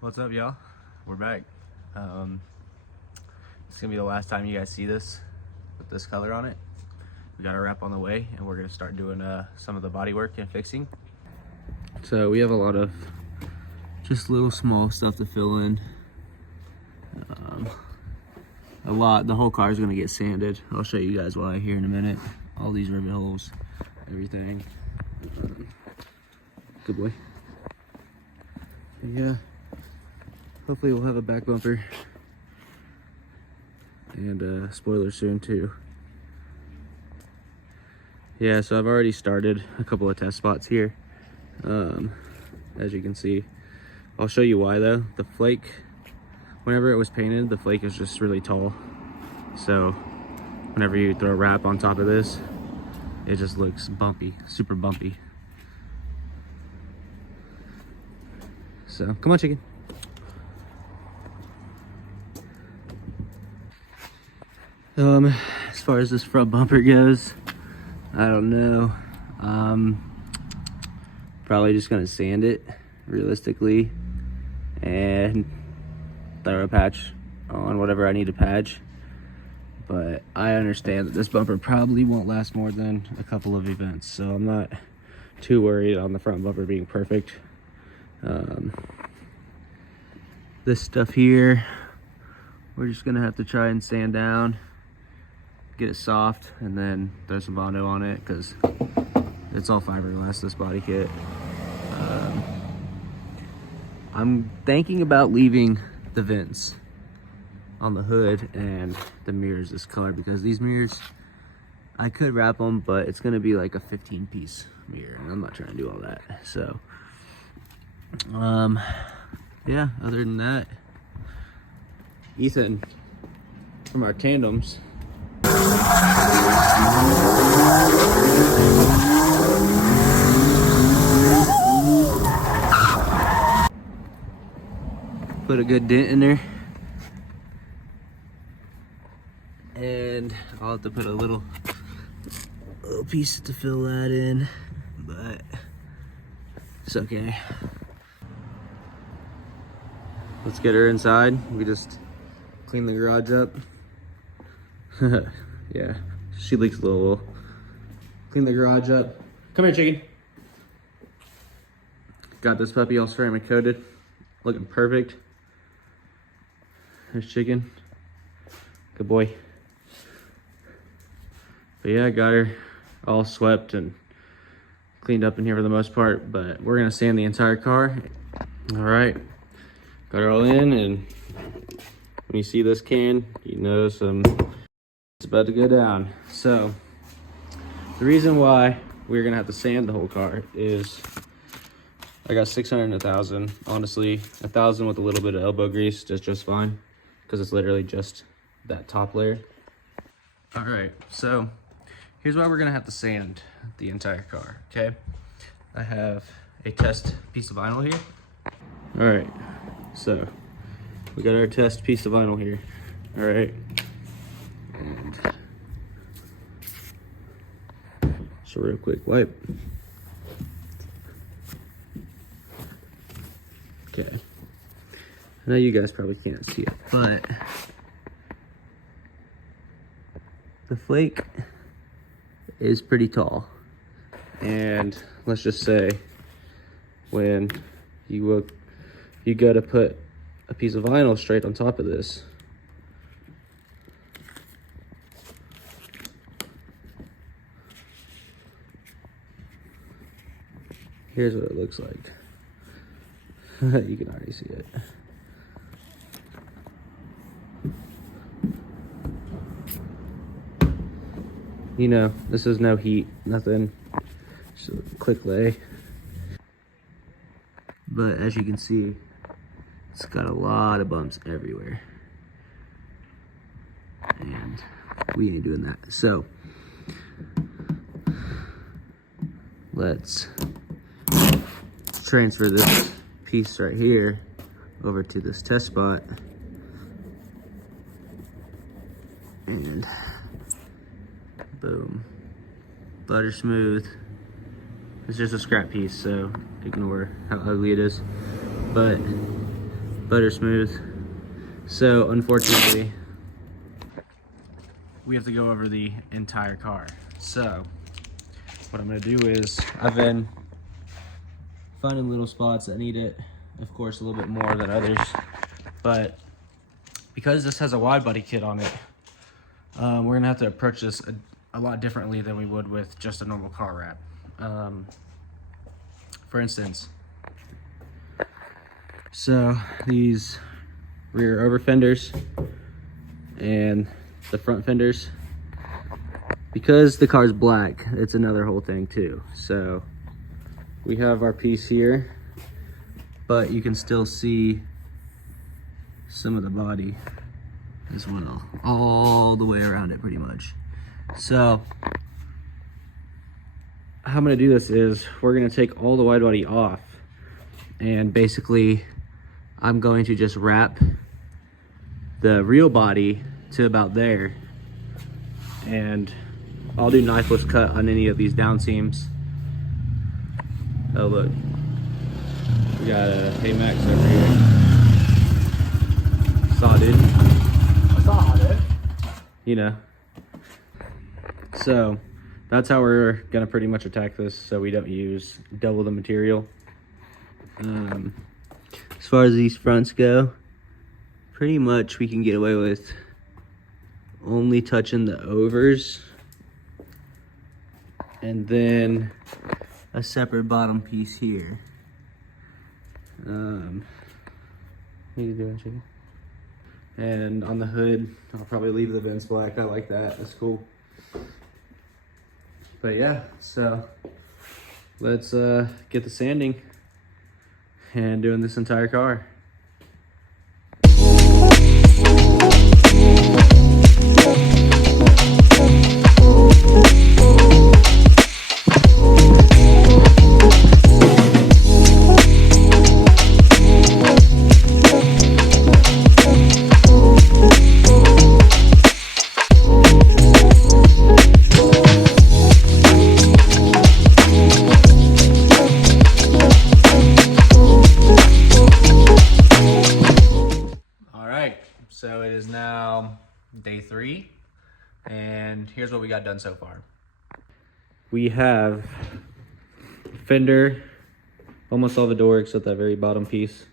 What's up, y'all? We're back. It's gonna be the last time you guys see this with this color on it. We got our wrap on the way, and we're gonna start doing some of the body work and fixing. So we have a lot of just little small stuff to fill in. The whole car is gonna get sanded. I'll show you guys why here in a minute. All these rivet holes, everything. Good boy. Yeah. Hopefully we'll have a back bumper and a spoiler soon too. Yeah, so I've already started a couple of test spots here. As you can see, I'll show you why though. The flake, whenever it was painted, the flake is just really tall. So whenever you throw a wrap on top of this, it just looks bumpy, super bumpy. So come on, chicken. As far as this front bumper goes, I don't know. Probably just gonna sand it realistically and throw a patch on whatever I need to patch. But I understand that this bumper probably won't last more than a couple of events, so I'm not too worried on the front bumper being perfect. This stuff here, we're just gonna have to try and sand down, get it soft, and then throw some Bondo on it because it's all fiberglass, this body kit. I'm thinking about leaving the vents on the hood and the mirrors this color because these mirrors, I could wrap them, but it's gonna be like a 15-piece mirror and I'm not trying to do all that. So yeah, other than that, Ethan from our tandems put a good dent in there, and I'll have to put a little piece to fill that in, but it's okay. Let's get her inside. We just clean the garage up. Yeah, she leaks a little. Clean the garage up. Come here, chicken. Got this puppy all ceramic coated, looking perfect. There's chicken. Good boy. But yeah, I got her all swept and cleaned up in here for the most part, but we're gonna sand the entire car. All right, got her all in, and when you see this can, you know it's about to go down. So the reason why we're gonna have to sand the whole car is I got 600 and 1,000. Honestly, 1,000 with a little bit of elbow grease is just fine because it's literally just that top layer. All right, so here's why we're gonna have to sand the entire car, okay? I have a test piece of vinyl here. All right, so we got our test piece of vinyl here, all right? And just a real quick wipe. Okay, I know you guys probably can't see it, but the flake is pretty tall. And let's just say when you go to put a piece of vinyl straight on top of this, here's what it looks like. You can already see it. You know, this is no heat, nothing, just a quick lay. But as you can see, it's got a lot of bumps everywhere. And we ain't doing that. So, let's transfer this piece right here over to this test spot. And boom, butter smooth. It's just a scrap piece, so ignore how ugly it is. But butter smooth. So unfortunately, we have to go over the entire car. So what I'm gonna do is, I've been finding little spots that need it, of course, a little bit more than others. But because this has a wide body kit on it, we're gonna have to approach this a lot differently than we would with just a normal car wrap. For instance, so these rear over fenders and the front fenders, because the car's black, it's another whole thing too. So we have our piece here, but you can still see some of the body as well, all the way around it pretty much. So how I'm gonna do this is, we're gonna take all the wide body off, and basically I'm going to just wrap the real body to about there, and I'll do knifeless cut on any of these down seams. Oh look, we got a Haymax over here. Saw it, dude. I saw it. You know. So that's how we're gonna pretty much attack this, so we don't use double the material. As far as these fronts go, pretty much we can get away with only touching the overs, and then a separate bottom piece here. What are you doing, chicken? And on the hood, I'll probably leave the vents black. I like that, that's cool. But yeah, so let's get the sanding and doing this entire car. So it is now day 3, and here's what we got done so far. We have fender, almost all the door except that very bottom piece,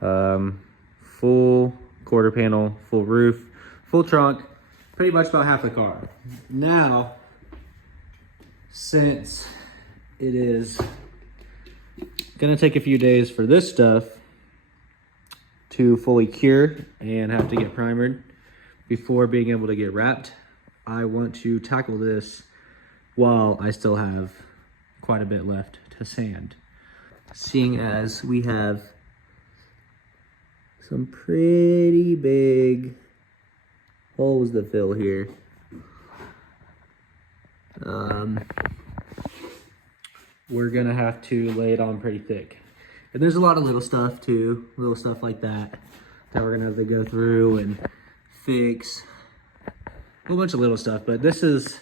full quarter panel, full roof, full trunk, pretty much about half the car. Now, since it is gonna take a few days for this stuff to fully cure and have to get primered before being able to get wrapped, I want to tackle this while I still have quite a bit left to sand. Seeing as we have some pretty big holes to fill here. We're gonna have to lay it on pretty thick. And there's a lot of little stuff too, little stuff like that we're gonna have to go through and fix. A whole bunch of little stuff, but this is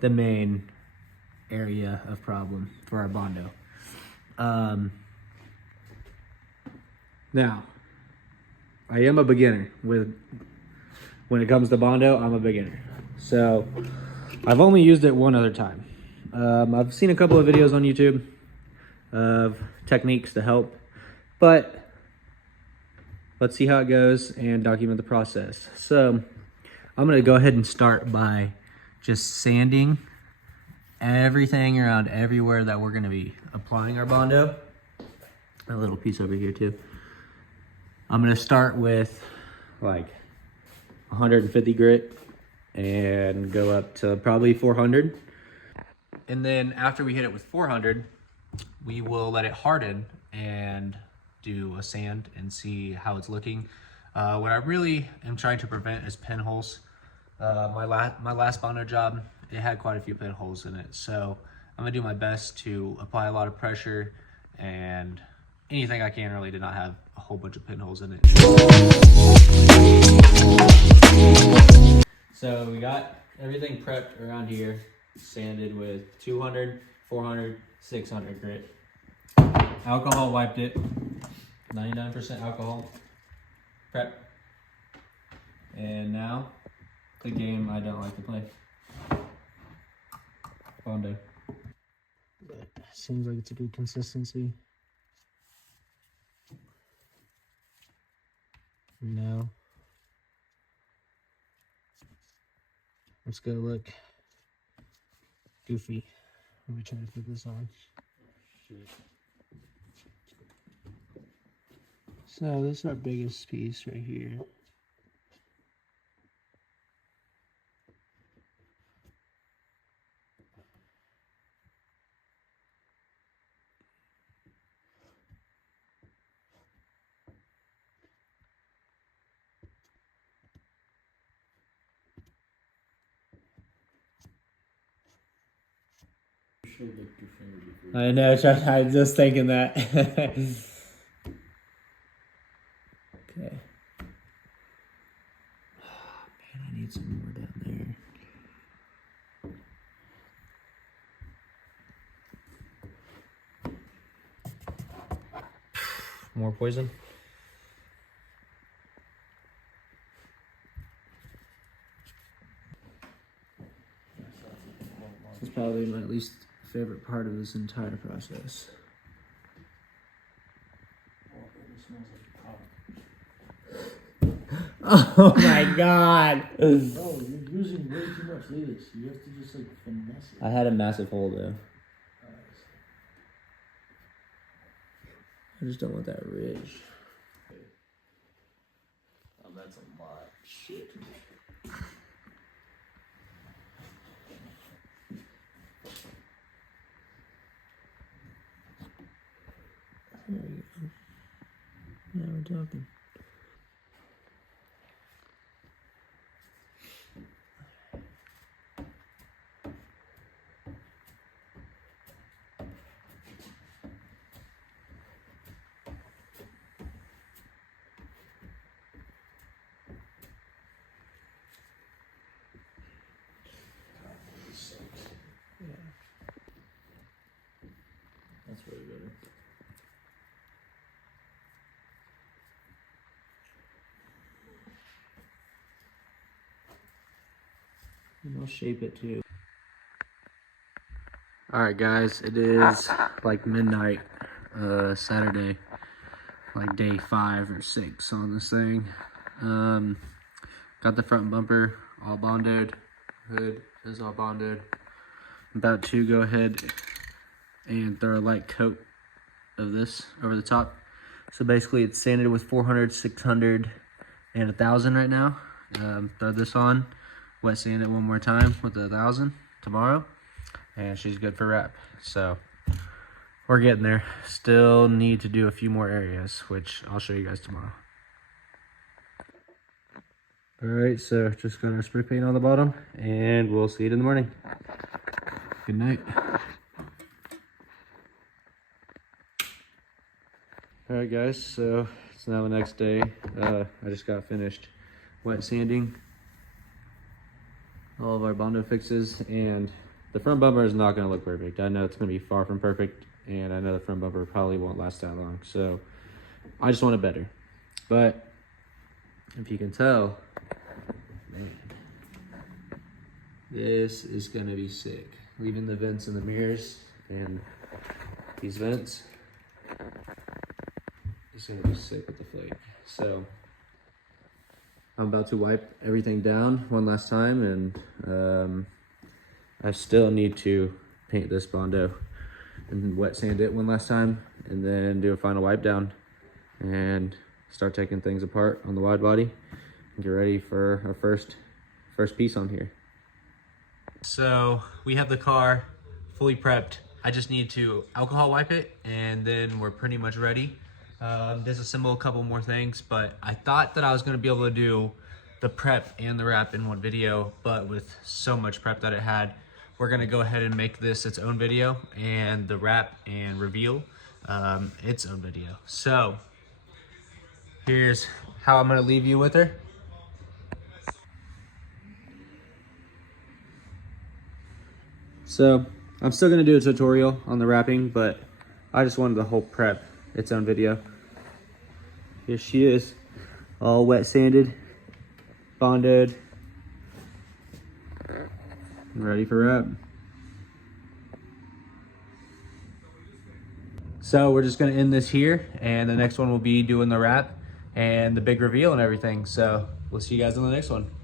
the main area of problem for our Bondo. Now, I am a beginner when it comes to Bondo. I'm a beginner. So I've only used it one other time. I've seen a couple of videos on YouTube of techniques to help, but let's see how it goes and document the process. So I'm gonna go ahead and start by just sanding everything around everywhere that we're gonna be applying our Bondo. A little piece over here too. I'm gonna start with like 150 grit and go up to probably 400. And then after we hit it with 400, we will let it harden and do a sand and see how it's looking. What I really am trying to prevent is pinholes. My last Bondo job, it had quite a few pinholes in it. So I'm gonna do my best to apply a lot of pressure, and anything I can really to not have a whole bunch of pinholes in it. So we got everything prepped around here, sanded with 200, 400, 600 grit. Alcohol wiped it, 99% alcohol prep. And now, the game I don't like to play. Bondo. Seems like it's a good consistency. No. It's gonna look goofy. Let me try to put this on. So this is our biggest piece right here. I know, I was just thinking that. Okay. Oh, man, I need some more down there. More poison? This is probably my least favorite part of this entire process. Oh my god! Bro, you're using way too much. Look at this. You have to just like finesse it. I had a massive hole though. I just don't want that ridge. Oh, that's a lot. Shit. There we go. Now we're talking. That's way better. And I'll shape it too. Alright guys, it is like midnight, Saturday, like day 5 or 6 on this thing. Got the front bumper all bonded, hood is all bonded. I'm about to go ahead and throw a light coat of this over the top. So basically it's sanded with 400, 600, and 1000 right now. Throw this on, wet sand it one more time with 1000 tomorrow, and she's good for wrap. So we're getting there. Still need to do a few more areas, which I'll show you guys tomorrow. All right, so just got our spray paint on the bottom, and we'll see it in the morning. Good night. All right, guys, so it's now the next day. I just got finished wet sanding all of our Bondo fixes, and the front bumper is not going to look perfect. I know it's going to be far from perfect, and I know the front bumper probably won't last that long, so I just want it better. But if you can tell, man, this is going to be sick. Leaving the vents in the mirrors and these vents, it's going to be sick with the flake. So I'm about to wipe everything down one last time, and I still need to paint this Bondo and wet sand it one last time, and then do a final wipe down and start taking things apart on the wide body and get ready for our first piece on here. So we have the car fully prepped. I just need to alcohol wipe it, and then we're pretty much ready. Disassemble a couple more things, but I thought that I was gonna be able to do the prep and the wrap in one video, but with so much prep that it had, we're gonna go ahead and make this its own video, and the wrap and reveal its own video. So here's how I'm gonna leave you with her. So I'm still gonna do a tutorial on the wrapping, but I just wanted the whole prep its own video. Here she is, all wet sanded, bonded, ready for wrap. So we're just gonna end this here, and the next one will be doing the wrap and the big reveal and everything. So we'll see you guys on the next one.